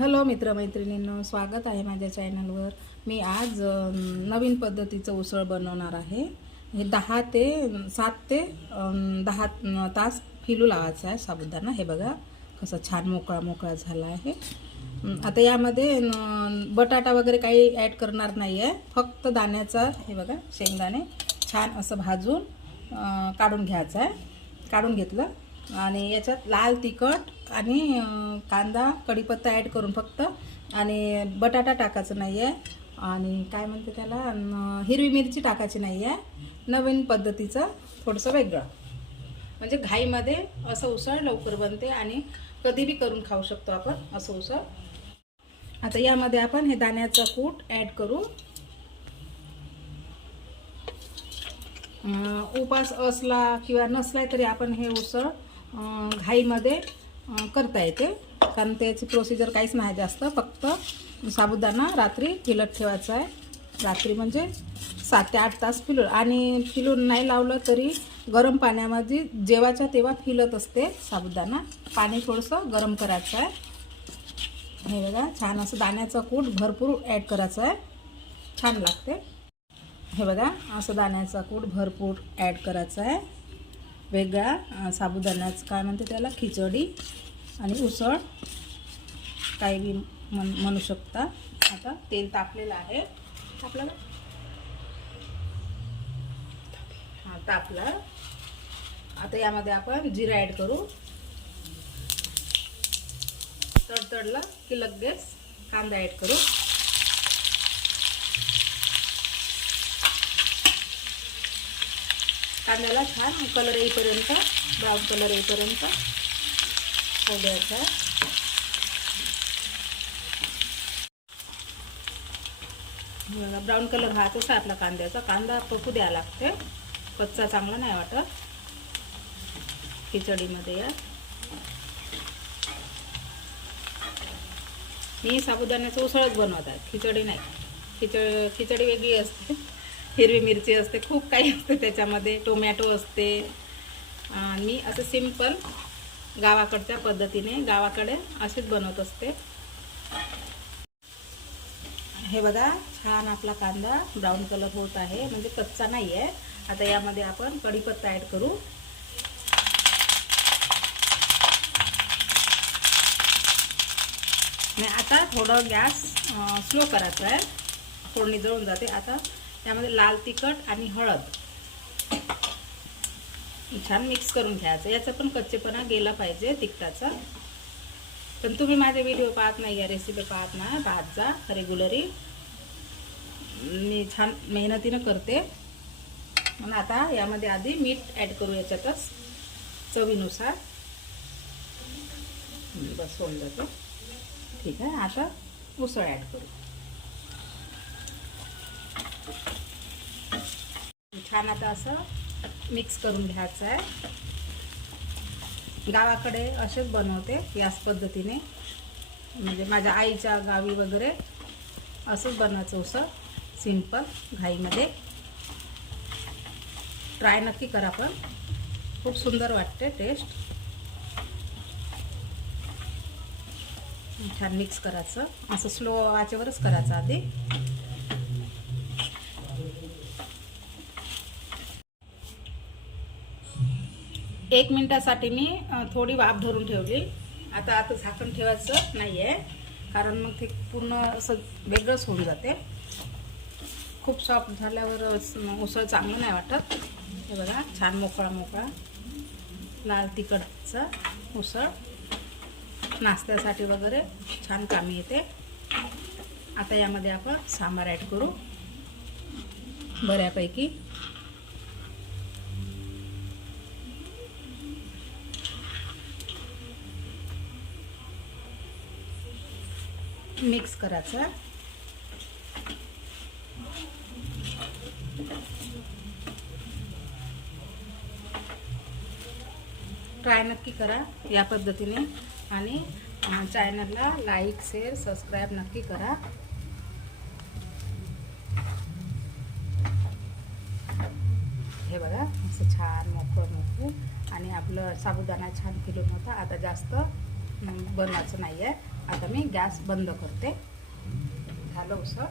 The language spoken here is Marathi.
हॅलो मित्रमैत्रिणींनो स्वागत आहे माझ्या चॅनलवर. मी आज नवीन पद्धतीचं उसळ बनवणार आहे. हे दहा ते सात ते दहा तास फिलू लावायचं आहे साबुदाणा. हे बघा कसं छान मोकळा मोकळा झाला आहे. आता यामध्ये बटाटा वगैरे काही ॲड करणार नाही आहे फक्त दाण्याचा हे बघा शेंगदाणे छान असं भाजून काढून घ्यायचं आहे. काढून घेतलं. आणि याच्यात लाल तिखट आणि कांदा कढीपत्ता ॲड करून फक्त. आणि बटाटा टाकायचं नाही आहे आणि काय म्हणते त्याला? हिरवी मिरची टाकायची नाही आहे नवीन पद्धतीचं थोडंसं वेगळं. म्हणजे घाईमध्ये असं उसळ लवकर बनते आणि कधी बी करून खाऊ शकतो आपण असं उसळ. आता यामध्ये आपण हे दाण्याचं कूट ॲड करू. उपास असला किंवा नसला तरी आपण हे उसळ घाईमध्ये करता येते. कारण त्याची प्रोसिजर काहीच नाही जास्त. फक्त साबुदाणा रात्री फिलत ठेवायचा आहे. रात्री म्हणजे सात ते आठ तास फिलून आणि फिलून नाही लावलं तरी गरम पाण्यामध्ये जेवाच्या तेव्हा फिलत असते साबुदाणा. पाणी थोडंसं गरम करायचं आहे. हे बघा छान असं दाण्याचा कूट भरपूर ॲड करायचं आहे. छान लागते. हे बघा असं दाण्याचा कूट भरपूर ॲड करायचा आहे. वेगळा साबुदाण्याचं काय म्हणते त्याला खिचडी आणि उसळ. काही बी म्हण म्हणू शकता. आता तेल तापलेलं आहे. आपल्याला हां तापलं. आता यामध्ये आपण जिरा ॲड करू. तडतडला की लगेच कांदा ॲड करू. कांद्याला छान कलर येईपर्यंत ब्राऊन कलर येईपर्यंत होऊ द्यायचा. आहे. बघा ब्राऊन कलर हा तसा आपला कांद्याचा. कांदा पकू द्यावा लागते कच्चा चांगला नाही वाटत. खिचडीमध्ये या मी साबुदाण्याचं उसळच बनवत आहे. खिचडी नाही. खिचड खिचडी वेगळी असते. हिरवी मिरची असते खूप काही असते त्याच्यामध्ये टोमॅटो असते. आणि मी असं सिंपल गावाकडच्या पद्धतीने गावाकडे असेच बनवत असते. हे बघा छान आपला कांदा ब्राऊन कलर होत आहे म्हणजे कच्चा नाही आहे आता यामध्ये आपण कढीपत्ता ॲड करू. आता थोडं गॅस स्लो करायचा आहे. फोडणी जळून जाते. आता त्यामध्ये लाल तिखट आणि हळद. छान मिक्स करून घ्यायचं. याचा पण कच्चेपणा गेला पाहिजे तिखटाचा. पण तुम्ही माझे व्हिडिओ पाहत नाही या रेसिपी पाहत नाही. पाहत जा रेग्युलरी मी छान मेहनतीनं करते. मग आता यामध्ये आधी मीठ ॲड करू याच्यातच चवीनुसार. बस होऊन जातं. ठीक आहे आता उसळ ॲड करू. छान आता असं मिक्स करून घ्यायचं आहे. गावाकडे असेच बनवते याच पद्धतीने. म्हणजे माझ्या आईच्या गावी वगैरे असंच बनवायचं उसळ सिंपल घाईमध्ये. ट्राय नक्की करा पण. खूप सुंदर वाटते टेस्ट छान मिक्स करायचं. असं स्लो आचेवरच करायचं आधी. एक मिनटासाठी मी थोडी वाफ धरून ठेवली. आता आता झाकण ठेवायचं नाही आहे कारण मग ते पूर्ण असं वेगळंच होऊन जाते. खूप सॉफ्ट झाल्यावर उसळ चांगलं नाही वाटत. हे बघा छान मोकळा मोकळा. लाल तिखटचा उसळ. नाश्त्यासाठी वगैरे छान कामी येते. आता यामध्ये आपण सांबार ॲड करू. बऱ्यापैकी मिक्स करायचं. ट्राय नक्की करा या पद्धतीने आणि चॅनलला लाईक शेअर सबस्क्राईब नक्की करा. हे बघा असं छान मोकळं मोकळं. आणि आपलं साबुदाणा छान फिरून होता. आता जास्त बनवायचं नाही आहे आता मी गॅस बंद करते. झालं उसळ.